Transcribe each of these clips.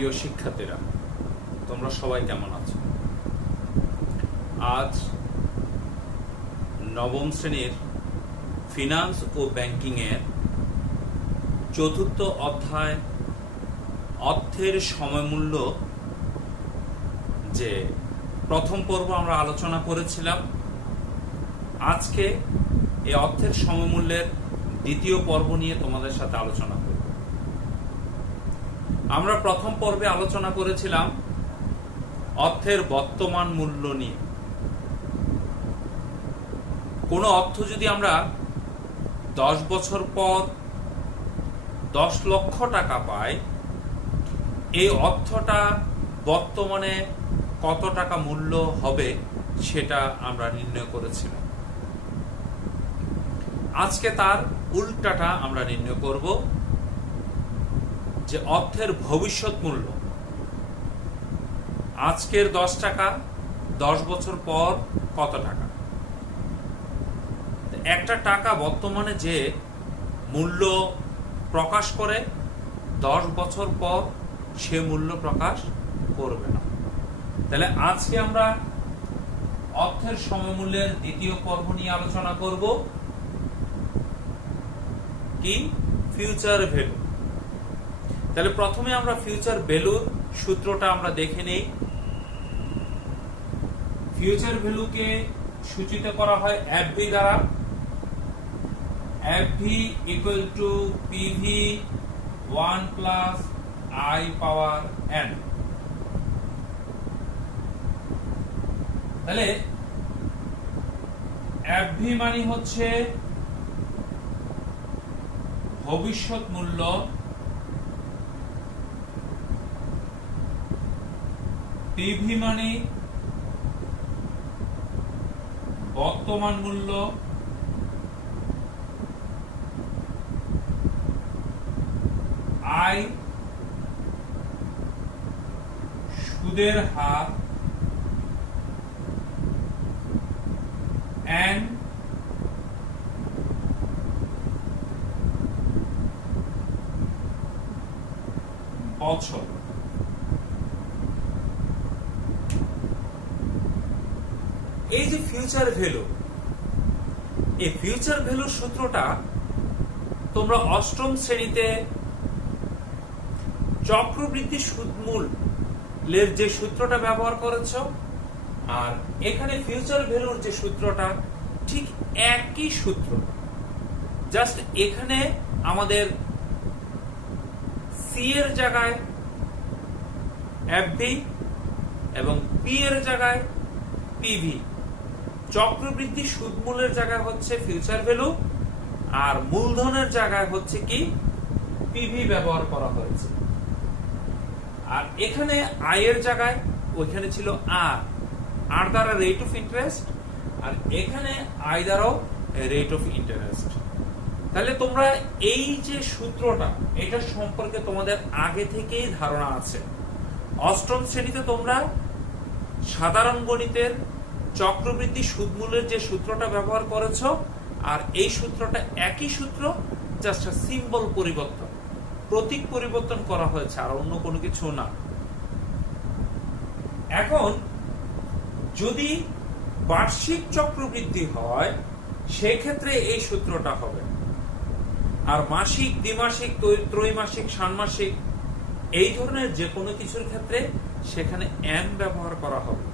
প্রিয় শিক্ষার্থীরা, তোমরা সবাই কেমন আছো? আজ নবম শ্রেণীর ফিনান্স ও ব্যাংকিং এর চতুর্থ অধ্যায় অর্থের সময়মূল্য যে প্রথম পর্ব আমরা আলোচনা করেছিলাম, আজকে এই অর্থের সময়মূল্যের দ্বিতীয় পর্ব নিয়ে তোমাদের সাথে আলোচনা করব। আমরা প্রথম পর্বে আলোচনা করেছিলাম অর্থের বর্তমান মূল্য নিয়ে। কোনো অর্থ যদি আমরা 10 বছর পর 10 লক্ষ টাকা পাই, এই অর্থটা বর্তমানে কত টাকা মূল্য হবে সেটা আমরা নির্ণয় করেছিলাম। আজকে তার উল্টাটা আমরা নির্ণয় করব, যে অর্থের ভবিষ্যৎ মূল্য। আজকের 10 টাকা 10 বছর পর কত টাকা। একটা টাকা বর্তমানে যে মূল্য প্রকাশ করে 10 বছর পর সে মূল্য প্রকাশ করবে না। তাহলে আজকে আমরা অর্থের সময়মূল্যের দ্বিতীয় পর্ব নিয়ে আলোচনা করব, কি ফিউচার ভ্যালু। তাহলে প্রথমে আমরা ফিউচার ভ্যালুর সূত্রটা আমরা দেখে নেই। ফিউচার ভ্যালুকে সূচিত করা হয় এফভি দ্বারা। FV equal to PV 1 plus I power N. তাহলে এফভি মানে হচ্ছে ভবিষ্যৎ মূল্য, পিভি মানে বর্তমান মূল্য, আই সুদের হার, এন বছর। এই যে ফিউচার ভ্যালু, এই ফিউচার ভ্যালুর সূত্রটা তোমরা অষ্টম শ্রেণীতে চক্রবৃদ্ধি সুদমূল্যের যে সূত্রটা ব্যবহার করেছ, আর এখানে ফিউচার ভ্যালুর যে সূত্রটা ঠিক একই সূত্র। জাস্ট এখানে আমাদের সি এর জায়গায় এফভি এবং পি এর জায়গায় পিভি। চক্রবৃদ্ধি সুদমূল্যের জায়গায় হচ্ছে ফিউচার ভ্যালু, আর মূলধনের জায়গায় হচ্ছে কি পিভি ব্যবহার করা হয়েছে। আর এখানে আই এর জায়গায় ওইখানে ছিল আর দ্বারা রেট অফ ইন্টারেস্ট, আর এখানে আই দ্বারাও রেট অফ ইন্টারেস্ট। তাহলে তোমরা এই যে সূত্রটা, এটা সম্পর্কে তোমাদের আগে থেকেই ধারণা আছে। অষ্টম শ্রেণীতে তোমরা সাধারণ গণিতের চক্রবৃদ্ধি সুদমূল্যের যে সূত্রটা ব্যবহার করেছ, আর এই সূত্রটা একই সূত্র, জাস্ট সিম্বল পরিবর্তন, প্রতীক পরিবর্তন করা হয়েছে, আর অন্য কোনো কিছু না। এখন যদি বার্ষিক চক্রবৃদ্ধি হয়, সেক্ষেত্রে এই সূত্রটা হবে। আর মাসিক, দ্বিমাসিক, ত্রৈমাসিক, ষান্মাসিক এই ধরনের যে কোনো কিছুর ক্ষেত্রে সেখানে এন ব্যবহার করা হবে।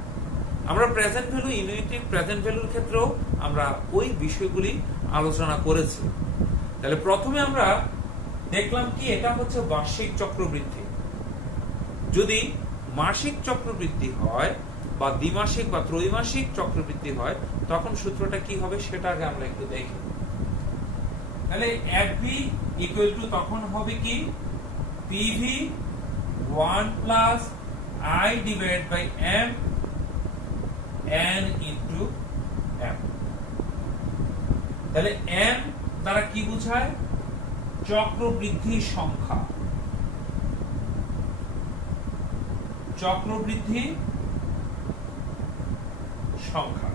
আমরা প্রেজেন্ট ভ্যালু, ইউনিটি প্রেজেন্ট ভ্যালুর ক্ষেত্রেও আমরা ওই বিষয়গুলি আলোচনা করেছি। তাহলে প্রথমে আমরা দেখলাম কি এটা হচ্ছে বার্ষিক চক্রবৃদ্ধি। যদি মাসিক চক্রবৃদ্ধি হয় বা দ্বিমাসিক বা ত্রৈমাসিক চক্রবৃদ্ধি হয়, তখন সূত্রটা কি হবে সেটা আগে আমরা একটু দেখি। তাহলে এফভি ইকুয়াল টু তখন হবে কি PV 1 plus I divide by M N into M. তাহলে এম দ্বারা কি বোঝায়? চক্রবৃদ্ধি সংখ্যা। চক্রবৃদ্ধি সংখ্যা।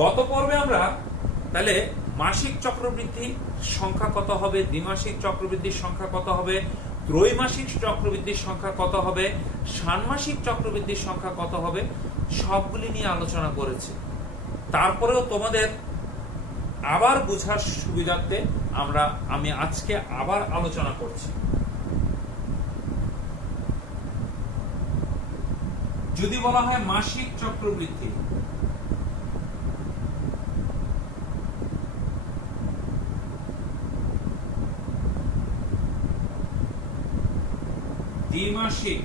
গত পর্বে আমরা তাহলে মাসিক চক্রবৃদ্ধি সংখ্যা কত হবে, দ্বিমাসিক চক্রবৃদ্ধির সংখ্যা কত হবে, ত্রৈমাসিক চক্রবৃদ্ধির সংখ্যা কত হবে, ষান্মাসিক চক্রবৃদ্ধির সংখ্যা কত হবে, সবগুলি নিয়ে আলোচনা করেছে। তারপরেও তোমাদের আবার বোঝার সুবিধার্থে আমি আজকে আবার আলোচনা করছি। যদি বলা হয় মাসিক চক্রবৃদ্ধি, দ্বিমাসিক,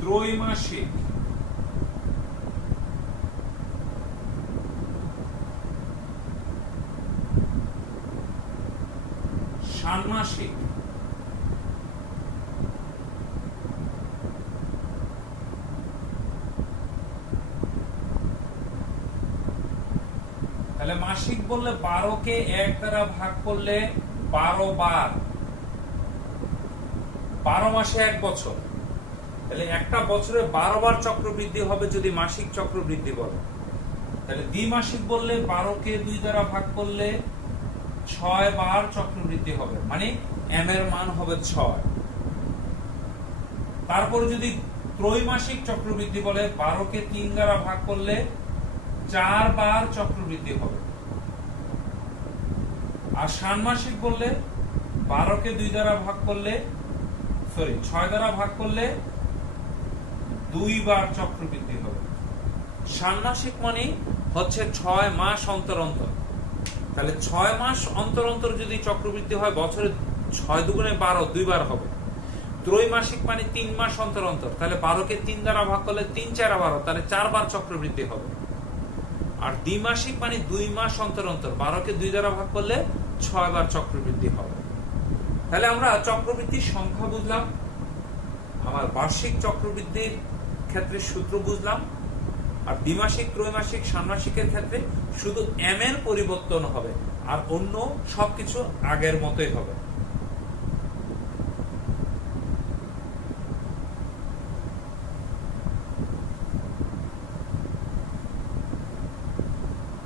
ত্রৈমাসিক, ষান্মাসিক, তাহলে মাসিক বললে 12কে 1 দ্বারা ভাগ করলে 12 বার, 12 মাসে 1 বছর, তাহলে একটা বছরে 12 বার চক্রবৃদ্ধি হবে যদি মাসিক চক্রবৃদ্ধি বলে। তাহলে দ্বিমাসিক বললে 12কে 2 দ্বারা ভাগ করলে 6 বার চক্রবৃদ্ধি হবে, মানে m এর মান হবে 6। তারপরে যদি ত্রৈমাসিক চক্রবৃদ্ধি বলে 12কে 3 দ্বারা ভাগ করলে 4 বার চক্রবৃদ্ধি হবে। আর ষান্মাসিক বললে 12কে 2 দ্বারা ভাগ করলে 6 দ্বারা ভাগ করলে 2 বার চক্রবৃদ্ধি হবে। ষান্মাসিক মানে হচ্ছে 6 মাস অন্তর অন্তর, তাহলে 6 মাস অন্তর অন্তর যদি চক্রবৃদ্ধি হয় বছরে 6 দুগুণে 12, 2 বার হবে। ত্রৈমাসিক মানে 3 মাস অন্তর অন্তর, তাহলে 12কে 3 দ্বারা ভাগ করলে 3 4 12, তাহলে 4 বার চক্রবৃদ্ধি হবে। আর দ্বিমাসিক মানে 2 মাস অন্তর অন্তর, 12কে 2 দ্বারা ভাগ করলে 6 বার চক্রবৃদ্ধি হবে। তাহলে আমরা চক্রবৃদ্ধির সংখ্যা বুঝলাম, আমার বার্ষিক চক্রবৃদ্ধির ক্ষেত্রে সূত্র বুঝলাম, আর দ্বিমাসিক, ত্রৈমাসিক, ষান্মাসিকের ক্ষেত্রে শুধু m এর পরিবর্তন হবে, আর অন্য সবকিছু আগের মতোই হবে।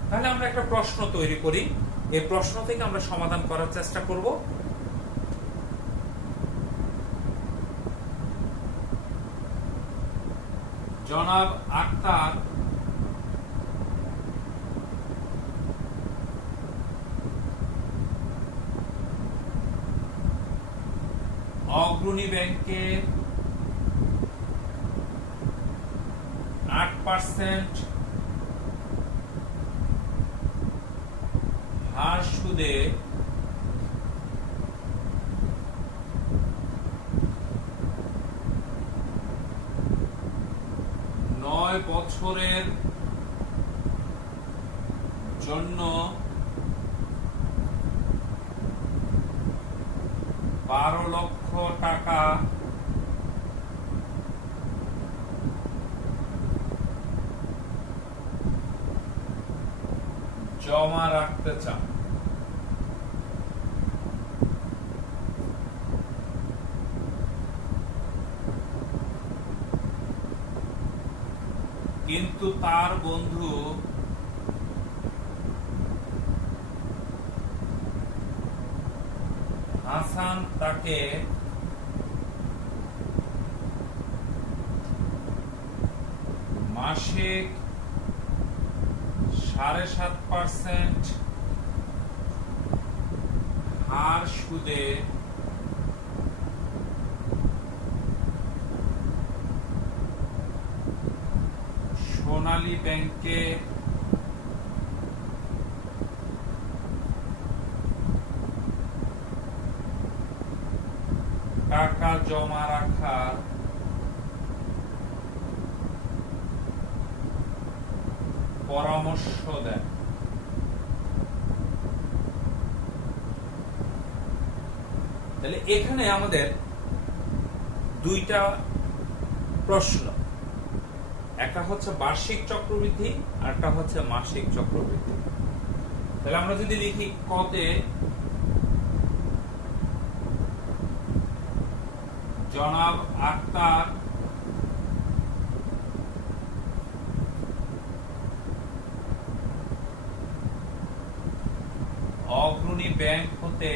তাহলে আমরা একটা প্রশ্ন তৈরি করি, এই প্রশ্ন থেকে আমরা সমাধান করার চেষ্টা করব। জনাব আক্তার অগ্রণী ব্যাংকে 8% হার সুদে বছরের জন্য 12 লক্ষ টাকা জমা রাখতে চান। কিন্তু তার বন্ধু হাসান তাকে মাসিক 7.5% হার সুদে সোনালী ব্যাংকে টাকা জমা রাখার পরামর্শ দেন। তাহলে এখানে আমাদের দুইটা প্রশ্ন, একটা হচ্ছে বার্ষিক চক্রবৃদ্ধি আর একটা হচ্ছে মাসিক চক্রবৃদ্ধি। তাহলে আমরা যদি লিখি কতে জনাব আক্তার অগ্রণী ব্যাংক হতে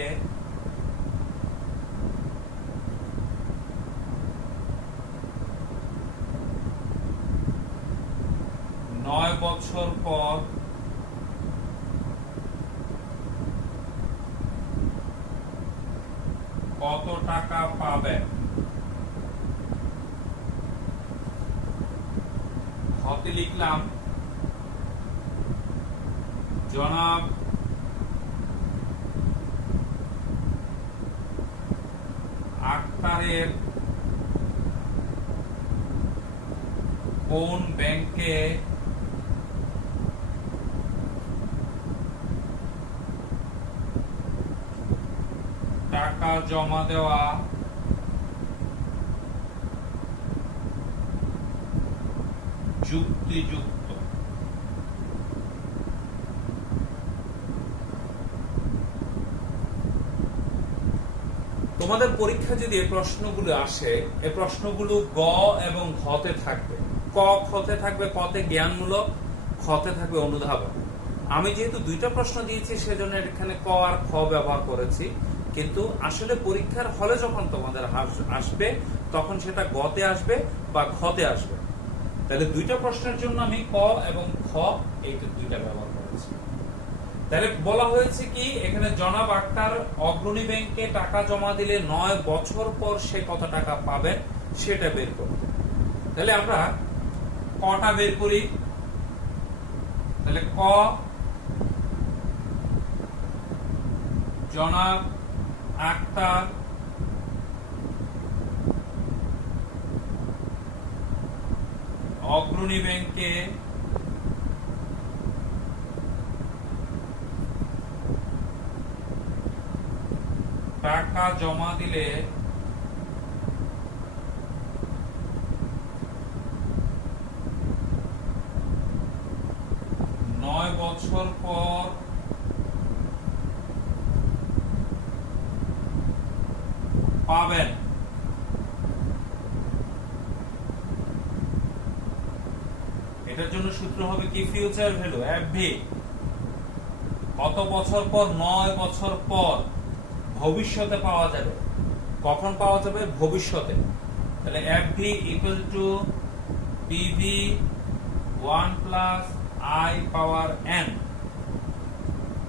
নয় বছর পর কত টাকা পাবেন? হতে লিখলাম জনাব আক্তারের কোন ব্যাংকে টাকা জমা দেওয়া যুক্তিযুক্ত? তোমাদের পরীক্ষা যদি এই প্রশ্নগুলো আসে, এই প্রশ্নগুলো গ এবং ঘতে থাকবে। ক খতে থাকবে, কতে জ্ঞানমূলক, খতে থাকবে অনুধাবন। আমি যেহেতু দুইটা প্রশ্ন দিয়েছি সেজন্য এখানে ক আর খ ব্যবহার করেছি, কিন্তু আসলে পরীক্ষার হলে যখন তোমাদের আসবে তখন সেটা গতে আসবে বা খতে আসবে। তাহলে দুইটা প্রশ্নের জন্য আমি ক এবং খ এই দুইটা ব্যবহার করেছি। তাহলে বলা হয়েছে কি, এখানে জনাব আক্তার অগ্রণী ব্যাংকে টাকা জমা দিলে 9 বছর পর সে কত টাকা পাবেন সেটা বের করতে। তাহলে আমরা কটা বের করি। তাহলে ক, জনাব আক্তার অগ্রণী ব্যাংকে টাকা জমা দিলে 9 বছর পর পাবেন। এটার জন্য সূত্র হবে কি, ফিউচার ভ্যালু এফভি। কত বছর পর? 9 বছর পর। ভবিষ্যতে পাওয়া যাবে। কখন পাওয়া যাবে? ভবিষ্যতে। তাহলে FV equal to PV 1 plus I power N.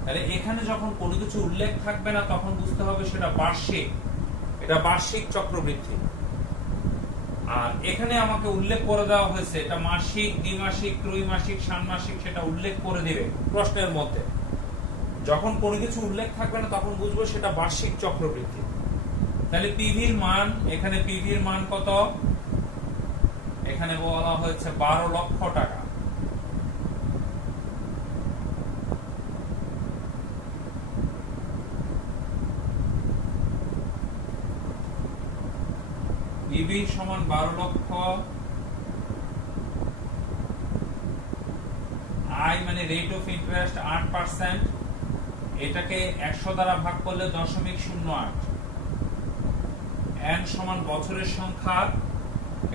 তাহলে এখানে যখন কোনো কিছু উল্লেখ থাকবে না তখন বুঝতে হবে সেটা বার্ষিক, এটা বার্ষিক চক্রবৃদ্ধি। আর এখানে আমাকে উল্লেখ করে দেওয়া হয়েছে এটা মাসিক, দ্বিমাসিক, ত্রৈমাসিক, ষান্মাসিক, সেটা উল্লেখ করে দিবে প্রশ্নের মধ্যে। যখন কোনো কিছু উল্লেখ থাকবে না তখন বুঝবো সেটা বার্ষিক চক্রবৃদ্ধি। তাহলে পিভির মান, এখানে পিভির মান কত? এখানে বলা হয়েছে 12 লক্ষ টাকা। পিভি সমান 12 লক্ষ, আই মানে রেট অফ ইন্টারেস্ট 8%, এটাকে 100 দ্বারা ভাগ করলে 0.08। এন সমান বছরের সংখ্যা,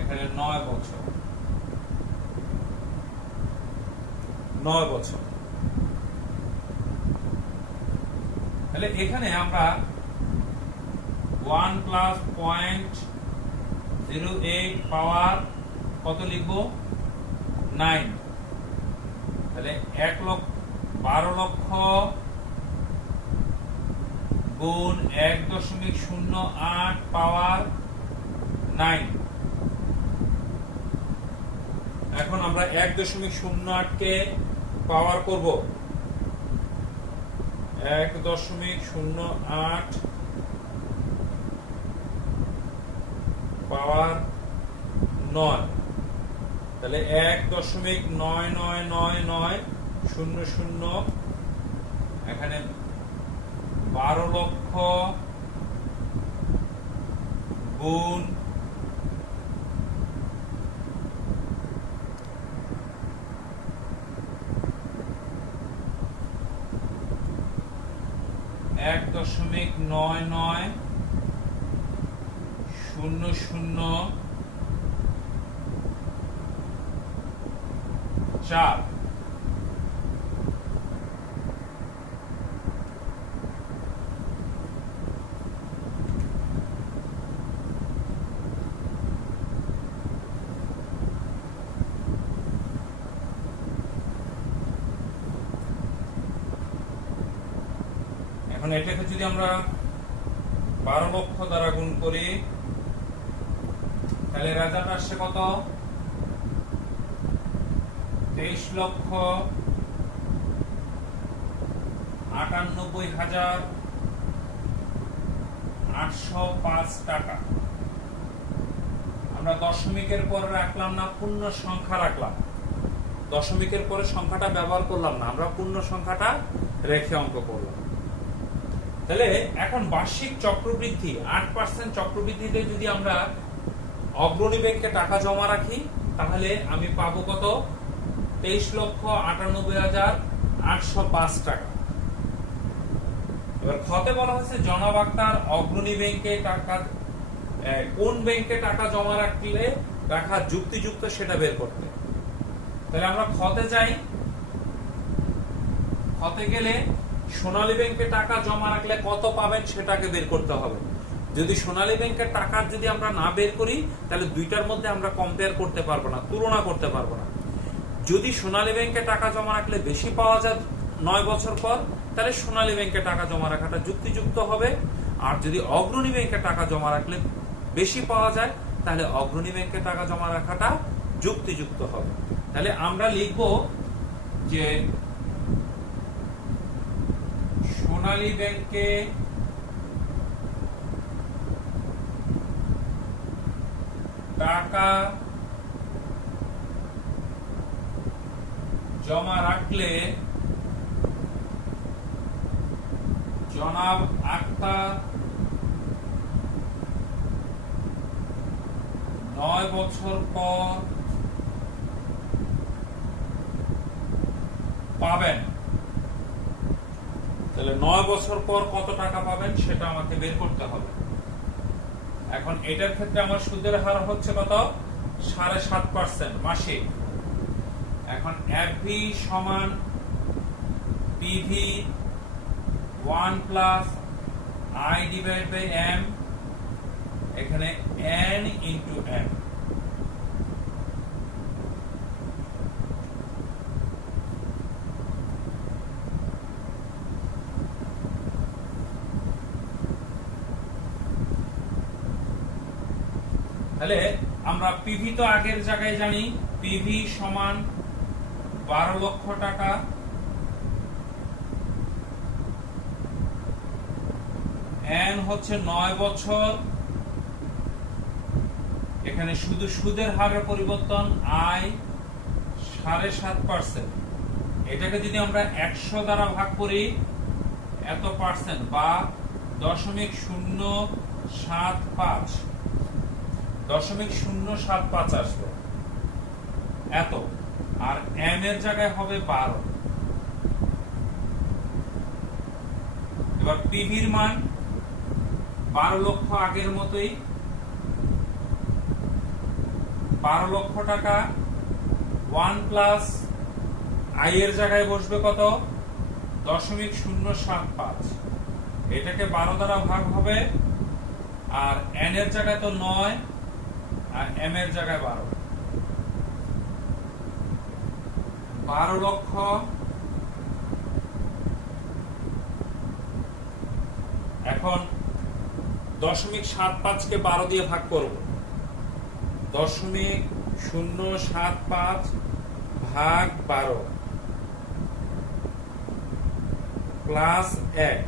এখানে 9 বছর। 9 বছর। তাহলে এখানে আমরা 1 প্লাস 0.08 পাওয়ার কত লিখবো? 9। তাহলে 12 লক্ষ গুণ 1.08 পাওয়ার 9। এখন আমরা 1.08 কে পাওয়ার করব 1.08 পাওয়ার 9। তাহলে 1.999900, এখানে 12 লক্ষ গুণ 1.9900 4 এখন এটাকে যদি আমরা 12 লক্ষ দ্বারা গুণ করি তাহলে রেজাল্ট আসছে কত? 23,98,805 টাকা। আমরা দশমিকের পরে রাখলাম না, পূর্ণ সংখ্যা রাখলাম। দশমিকের পরে সংখ্যাটা ব্যবহার করলাম না, আমরা পূর্ণ সংখ্যাটা রেখে অঙ্ক করলাম। তাহলে এখন বার্ষিক চক্রবৃদ্ধি 8% চক্রবৃদ্ধিতে যদি আমরা অগ্রণী ব্যাংকে টাকা জমা রাখি তাহলে আমি পাবো কত? 23,98,805 টাকা। এবার খতে বলা হয়েছে জনাব আক্তার অগ্রণী ব্যাংকে টাকা কোন ব্যাংকে টাকা জমা রাখা যুক্তিযুক্ত সেটা বের করতে। তাহলে আমরা খতে যাই। খতে গেলে সোনালী ব্যাংকে টাকা জমা রাখলে কত পাবেন সেটাকে বের করতে হবে। যদি সোনালী ব্যাংকের টাকা যদি আমরা না বের করি তাহলে দুইটার মধ্যে আমরা কম্পেয়ার করতে পারবো না, তুলনা করতে পারবো না। যদি সোনালী ব্যাংকে টাকা জমা রাখলে বেশি পাওয়া যায় 9 বছর পর, তাহলে সোনালী ব্যাংকে টাকা জমা রাখাটা যুক্তিযুক্ত হবে। আর যদি অগ্রণী ব্যাংকে টাকা জমা রাখলে বেশি পাওয়া যায় তাহলে অগ্রণী ব্যাংকে টাকা জমা রাখাটা যুক্তিযুক্ত হবে। তাহলে আমরা লিখব যে সোনালী ব্যাংকে টাকা জমা রাখলে জনাব আক্তার 9 বছর পর পাবেন। তাহলে 9 বছর পর কত টাকা পাবেন সেটা আমাকে বের করতে হবে। এখন এটার ক্ষেত্রে আমার সুদের হার হচ্ছে কত? 7.5% মাসিক। এখন এফভি সমান PV 1 plus I divide by M, এখানে এন ইন্টু এম। তাহলে আমরা পিভি তো আগের জায়গায় জানি, পিভি সমান 12 লক্ষ টাকা, এন হচ্ছে 9 বছর, এখানে শুধু সুদের হারের পরিবর্তন আই 7.5%। এটাকে যদি আমরা 100 দ্বারা ভাগ করি এত পার্সেন্ট বা 0.075 আসবে এত। আর এম এর জায়গায় হবে 12। এবার পিভির মান 12 লক্ষ, আগের মতোই 12 লক্ষ টাকা। 1 প্লাস আই এর জায়গায় বসবে কত? 0.075। এটাকে 12 দ্বারা ভাগ হবে, আর এন এর জায়গায় তো 9 আর এম এর জায়গায় 12। 12 লক্ষ এখন 0.75 কে 12 দিয়ে ভাগ করব। 0.075 ভাগ 12 প্লাস 1,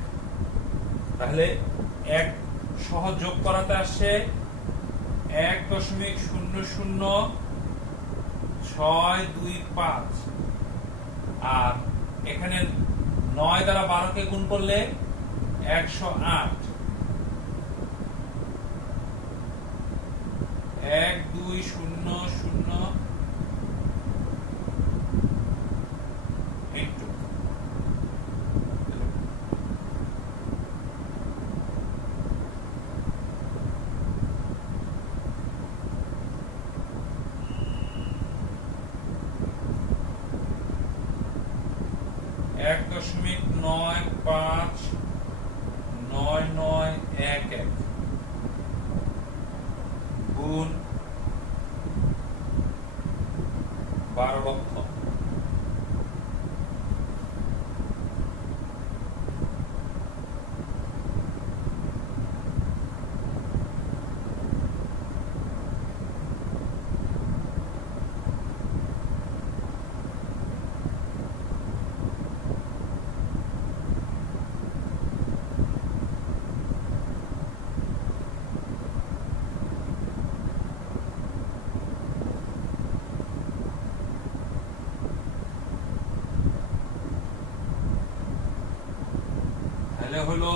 তাহলে 1 সহ যোগ করাতে আসছে 1.00625। আর এখানে 9 দ্বারা 12 কে গুণ করলে 108। 1200 ইনটু 1959911 গুণ 12 লক্ষ। তাহলে হলো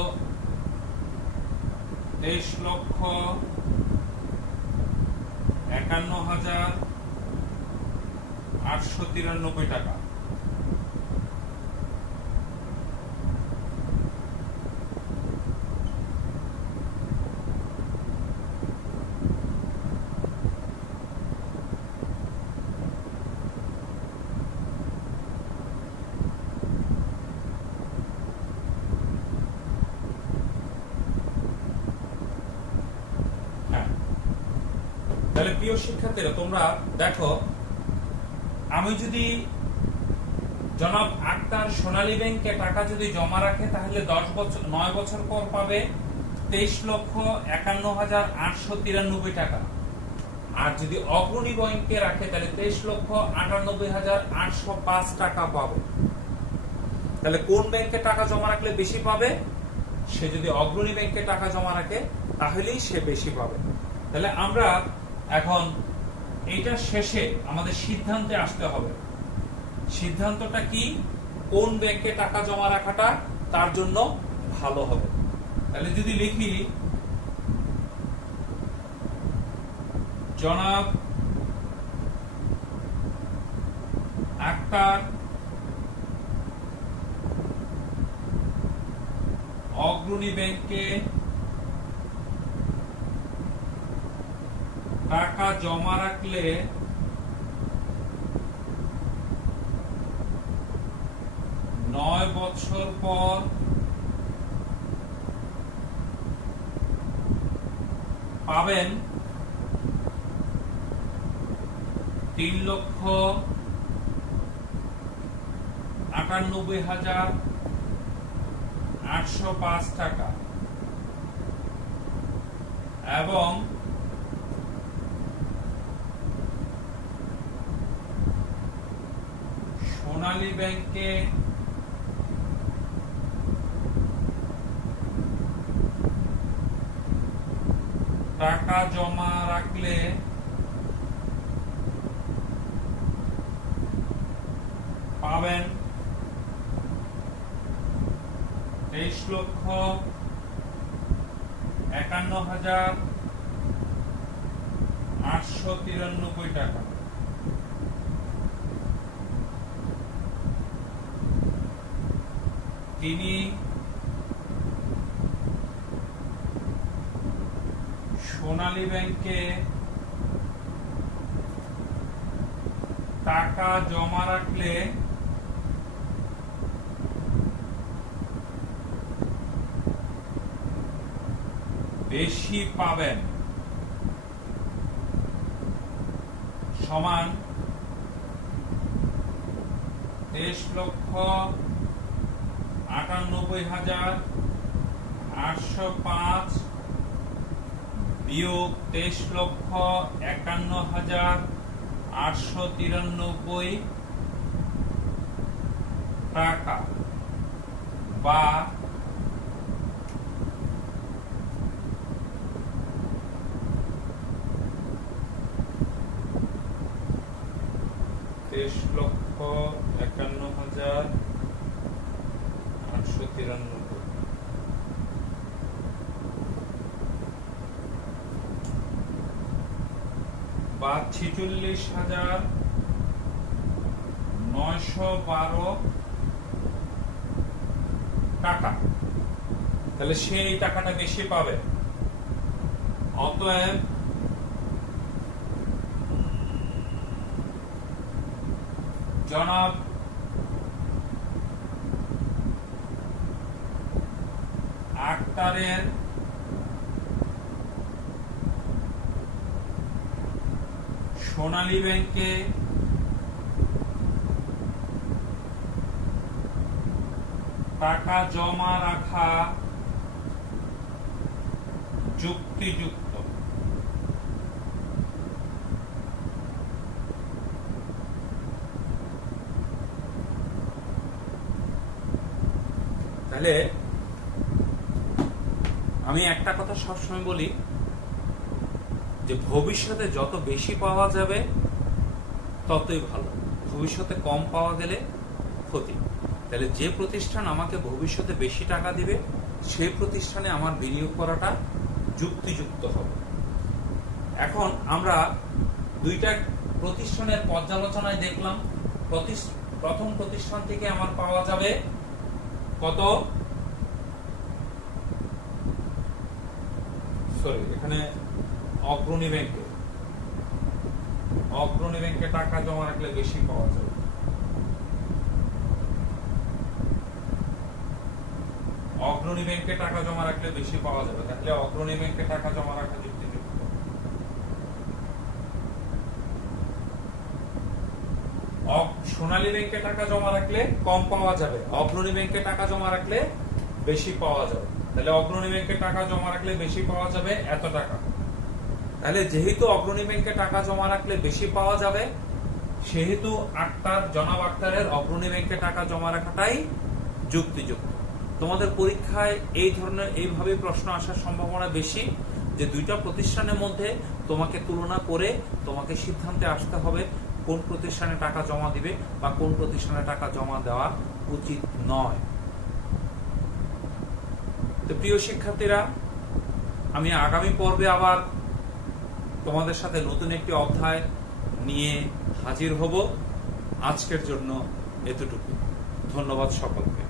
23,51,893 টাকা। তাহলে প্রিয় শিক্ষার্থীরা, তোমরা দেখো, আমি যদি জনাব আক্তার সোনালী ব্যাংকে টাকা যদি জমা রাখে তাহলে 9 বছর পর পাবে 23,51,893 টাকা। আর যদি অগ্রণী ব্যাংকে রাখে তাহলে 23,98,805 টাকা পাবে। তাহলে কোন ব্যাংকে টাকা জমা রাখলে বেশি পাবে? সে যদি অগ্রণী ব্যাংকে টাকা জমা রাখে তাহলেই সে বেশি পাবে। তাহলে আমরা এখন এইটা শেষে আমাদের সিদ্ধান্তে আসতে হবে। সিদ্ধান্তটা কি? কোন ব্যাংকে টাকা জমা রাখাটা তার জন্য ভালো হবে। তাহলে যদি লিখি, জনাব আক্তার অগ্রণী ব্যাংকে টাকা জমা রাখলে নয় বছর পর পাবেন 3,98,805 টাকা এবং সোনালী ব্যাংকে টাকা জমা রাখলে পাবেন 23,51,893 টাকা। তিনি সোনালী ব্যাংকে টাকা জমা রাখলে বেশি পাবেন, সমান 23,98,805 বিয়োগ 23,51,893 টাকা বা 23,51,893 বা 46,912 টাকা। তাহলে সে এই টাকাটা বেশি পাবে। অতএব জনাব আক্তারের সোনালী ব্যাংকে টাকা জমা রাখা যুক্তিযুক্ত। তাহলে আমি একটা কথা সবসময় বলি যে ভবিষ্যতে যত বেশি পাওয়া যাবে ততই ভালো, ভবিষ্যতে কম পাওয়া গেলে ক্ষতি। তাহলে যে প্রতিষ্ঠান আমাকে ভবিষ্যতে বেশি টাকা দিবে সেই প্রতিষ্ঠানে আমার বিনিয়োগ করাটা যুক্তিযুক্ত হবে। এখন আমরা দুইটা প্রতিষ্ঠানের পর্যালোচনায় দেখলাম, প্রথম প্রতিষ্ঠান থেকে আমার পাওয়া যাবে কত, এখানে অগ্রণী ব্যাংকে টাকা জমা রাখলে বেশি পাওয়া যাবে। অগ্রণী ব্যাংকে টাকা জমা রাখলে বেশি পাওয়া যাবে, তাহলে অগ্রণী ব্যাংকে টাকা জমা রাখা যুক্তিযুক্ত। সোনালী ব্যাংকে টাকা জমা রাখলে কম পাওয়া যাবে, অগ্রণী ব্যাংকে টাকা জমা রাখলে বেশি পাওয়া যাবে। তাহলে অগ্রণী ব্যাংকে টাকা জমা রাখলে বেশি পাওয়া যাবে এত টাকা। তাহলে যেহেতু অগ্রণী ব্যাংকে টাকা জমা রাখলে বেশি পাওয়া যাবে, সেহেতু জনাব আক্তারের অগ্রণী ব্যাংকে টাকা জমা রাখাটাই যুক্তিযুক্ত। তোমাদের পরীক্ষায় এই ধরনের এইভাবে প্রশ্ন আসার সম্ভাবনা বেশি যে দুইটা প্রতিষ্ঠানের মধ্যে তোমাকে তুলনা করে তোমাকে সিদ্ধান্তে আসতে হবে কোন প্রতিষ্ঠানে টাকা জমা দিবে বা কোন প্রতিষ্ঠানে টাকা জমা দেওয়া উচিত নয়। তো প্রিয় শিক্ষার্থীরা, আমি আগামী পর্বে আবার তোমাদের সাথে নতুন একটি অধ্যায় নিয়ে হাজির হব। আজকের জন্য এতটুকু। ধন্যবাদ সকলকে।